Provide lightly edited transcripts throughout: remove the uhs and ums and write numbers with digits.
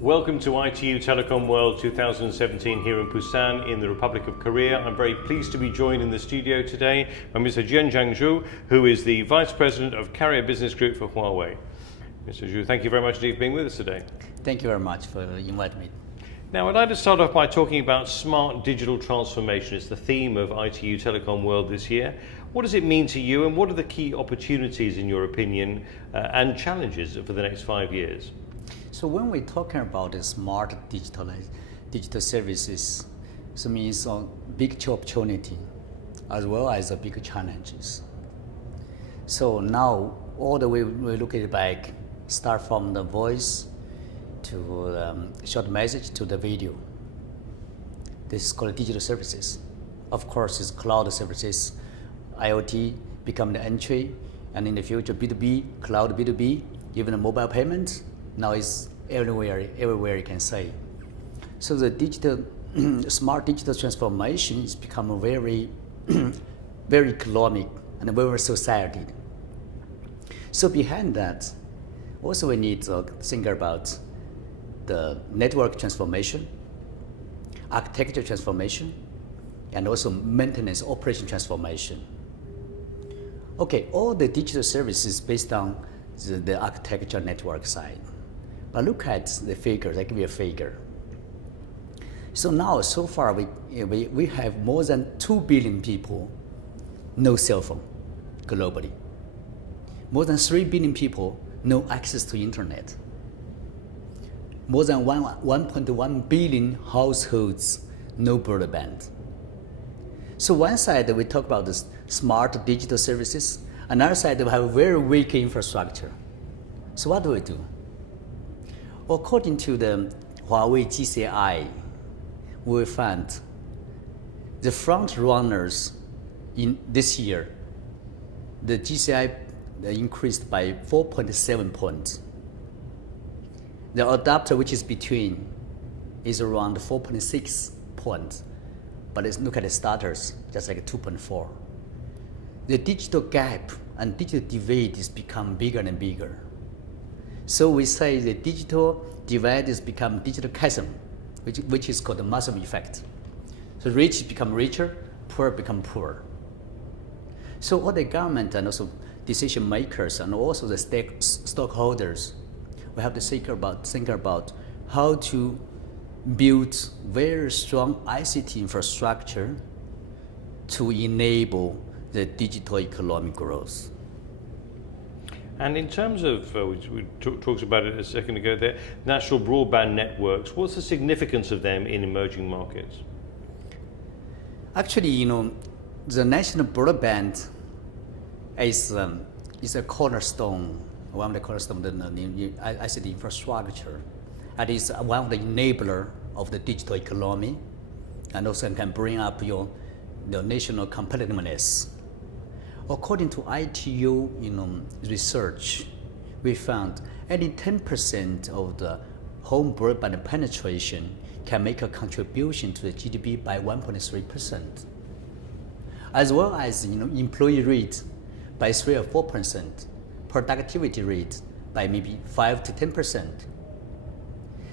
Welcome to ITU Telecom World 2017 here in Busan in the Republic of Korea. I'm very pleased to be joined in the studio today by Mr. Jianjiang Zhu, who is the Vice President of Carrier Business Group for Huawei. Mr. Zhu, thank you very much indeed for being with us today. Thank you very much for inviting me. Now, I'd like to start off by talking about smart digital transformation. It's the theme of ITU Telecom World this year. What does it mean to you, and what are the key opportunities, in your opinion, and challenges for the next 5 years? So when we're talking about the smart digital services, it means a big opportunity as well as a big challenges. So now all the way we look at it back, start from the voice to short message to the video. This is called digital services. Of course, it's cloud services. IoT become the entry, and in the future B2B, cloud B2B, even the mobile payment. Now it's everywhere you can say. So the smart digital transformation has become a very, very economic and very society. So behind that, also we need to think about the network transformation, architecture transformation, and also maintenance operation transformation. Okay, all the digital services based on the architecture network side. But look at the figure, I give you a figure. So now, so far, we have more than 2 billion people no cell phone globally. More than 3 billion people no access to internet. More than 1.1 billion households no broadband. So one side we talk about the smart digital services, another side we have very weak infrastructure. So what do we do? According to the Huawei GCI, we found the front runners in this year, the GCI increased by 4.7 points. The adapter, which is between, is around 4.6 points. But let's look at the starters, just like 2.4. The digital gap and digital divide has become bigger and bigger. So we say the digital divide has become digital chasm, which is called the Muslim effect. So rich become richer, poor become poorer. So all the government and also decision makers and also the stockholders, we have to think about how to build very strong ICT infrastructure to enable the digital economic growth. And in terms of, we talked about it a second ago there, national broadband networks, what's the significance of them in emerging markets? Actually, the national broadband is a cornerstone, one of the cornerstones of the ICT infrastructure. And is one of the enabler of the digital economy, and also can bring up the national competitiveness. According to ITU research, we found only 10% of the home broadband penetration can make a contribution to the GDP by 1.3%, as well as employee rate by 3 or 4%, productivity rate by maybe 5 to 10%.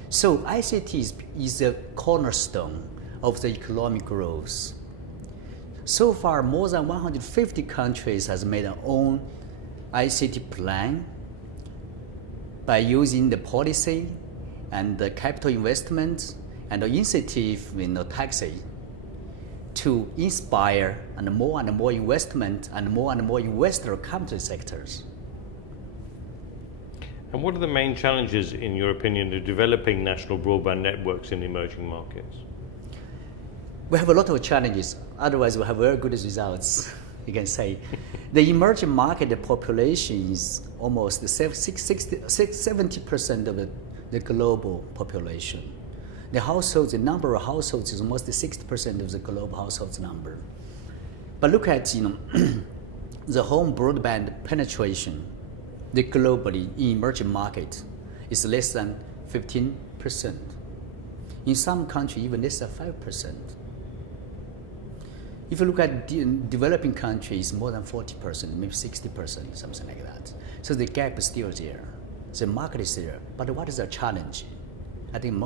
So ICT is a cornerstone of the economic growth. So far, more than 150 countries has made their own ICT plan by using the policy and the capital investment and the incentive taxi to inspire and more investment and more investor come to the sectors. And what are the main challenges, in your opinion, of developing national broadband networks in emerging markets? We have a lot of challenges, otherwise we have very good results, you can say. The emerging market, the population is almost 70% of the global population. The number of households is almost 60% of the global households number. But look at the home broadband penetration. The globally in emerging market is less than 15%. In some countries, even less than 5%. If you look at developing countries, more than 40%, maybe 60%, something like that. So the gap is still there. The market is there. But what is the challenge? I think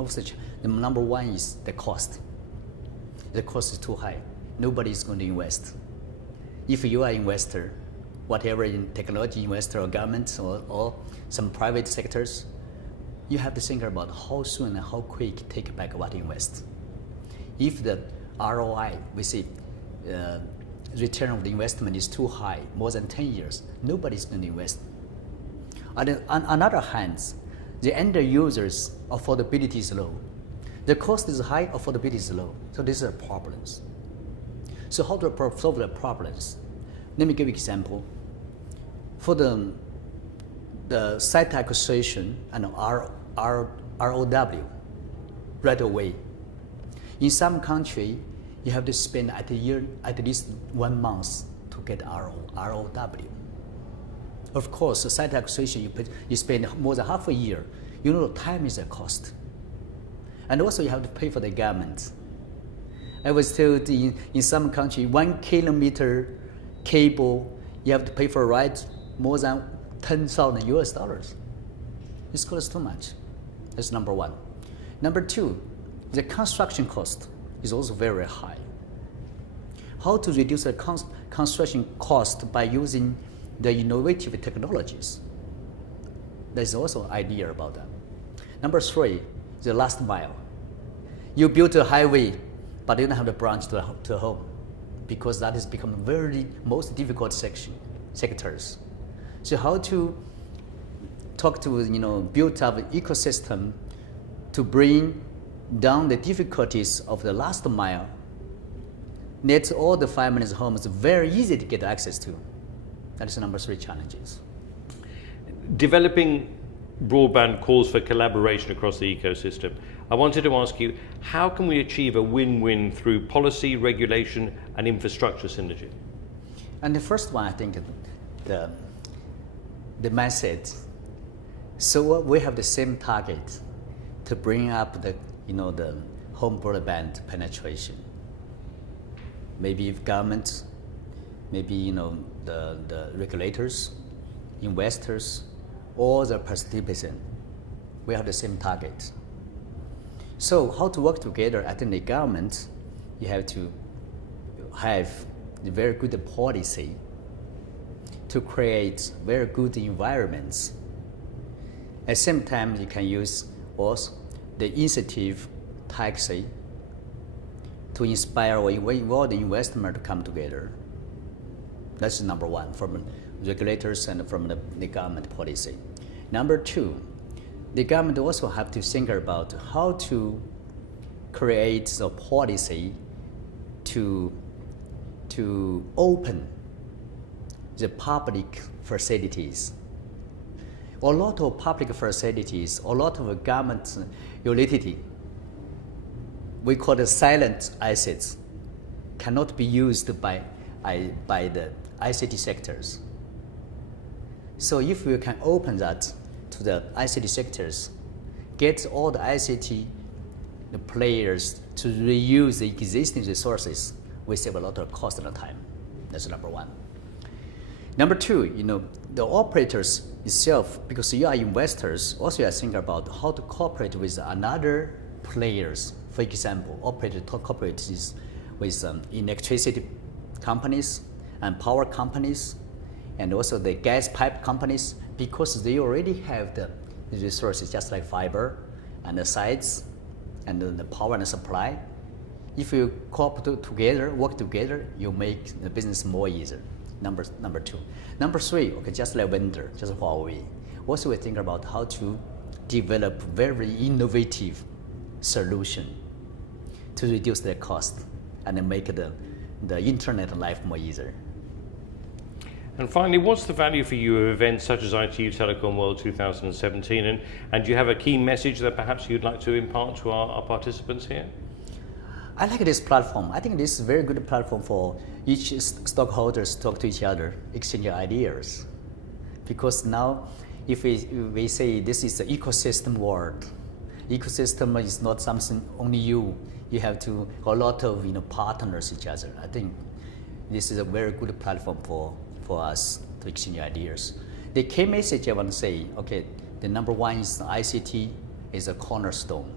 the number one is the cost. The cost is too high. Nobody is going to invest. If you are an investor, whatever in technology investor or government or some private sectors, you have to think about how soon and how quick take back what you invest. If the ROI, we see return of the investment is too high, more than 10 years, nobody's going to invest. On other hand, the end users' affordability is low. The cost is high, affordability is low. So these are problems. So how to solve the problems? Let me give you an example. For the site acquisition and ROW, right away. In some country, you have to spend at least 1 month to get ROW. Of course, the site acquisition, you spend more than half a year. You know, time is a cost. And also you have to pay for the government. I was told in some country, 1 kilometer cable, you have to pay for a ride more than $10,000 US. This costs too much. That's number one. Number two, the construction cost is also very high. How to reduce the construction cost by using the innovative technologies? There's also an idea about that. Number three, the last mile. You build a highway, but you don't have the branch to home, because that has become very most difficult sectors. So how to talk to build up an ecosystem to bring down the difficulties of the last mile. Let all the families' homes very easy to get access to. That is number three challenges. Developing broadband calls for collaboration across the ecosystem. I wanted to ask you, how can we achieve a win-win through policy, regulation, and infrastructure synergy? And the first one, I think, the mindset. So we have the same target to bring up the home broadband penetration. Maybe if government, maybe the regulators, investors, all the participants, we have the same target. So how to work together? I think the government, you have to have a very good policy to create very good environments. At the same time, you can use also the incentive taxi to inspire or involve the investment to come together. That's number one from regulators and from the government policy. Number two, the government also have to think about how to create a policy to open the public facilities. A lot of public facilities, a lot of government utility, we call the silent assets, cannot be used by the ICT sectors. So if we can open that to the ICT sectors, get all the ICT players to reuse the existing resources, we save a lot of cost and time. That's number one. Number two, the operators itself, because you are investors, also you are thinking about how to cooperate with another players. For example, operators cooperate with electricity companies and power companies, and also the gas pipe companies, because they already have the resources, just like fiber and the sites and the power and the supply. If you cooperate together, work together, you make the business more easier. Number two. Number three, okay, just like vendor, just Huawei. Also, we think about how to develop very innovative solution to reduce their cost and make the internet life more easier. And finally, what's the value for you of events such as ITU Telecom World 2017? And do you have a key message that perhaps you'd like to impart to our participants here? I like this platform. I think this is a very good platform for each stockholders to talk to each other, exchange ideas. Because now, if we say this is the ecosystem world, ecosystem is not something only you have to a lot of partners each other. I think this is a very good platform for us to exchange ideas. The key message I want to say, okay, the number one is the ICT is a cornerstone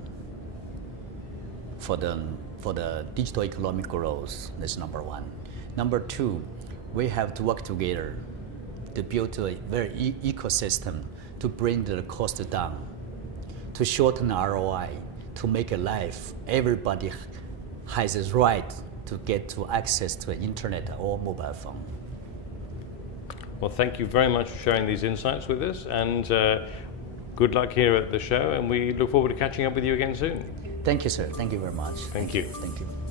for the digital economic growth. That's number one. Number two, we have to work together to build a very ecosystem to bring the cost down, to shorten ROI, to make a life everybody has the right to get to access to internet or mobile phone. Well, thank you very much for sharing these insights with us, and good luck here at the show, and we look forward to catching up with you again soon. Thank you, sir. Thank you very much. Thank you. Thank you.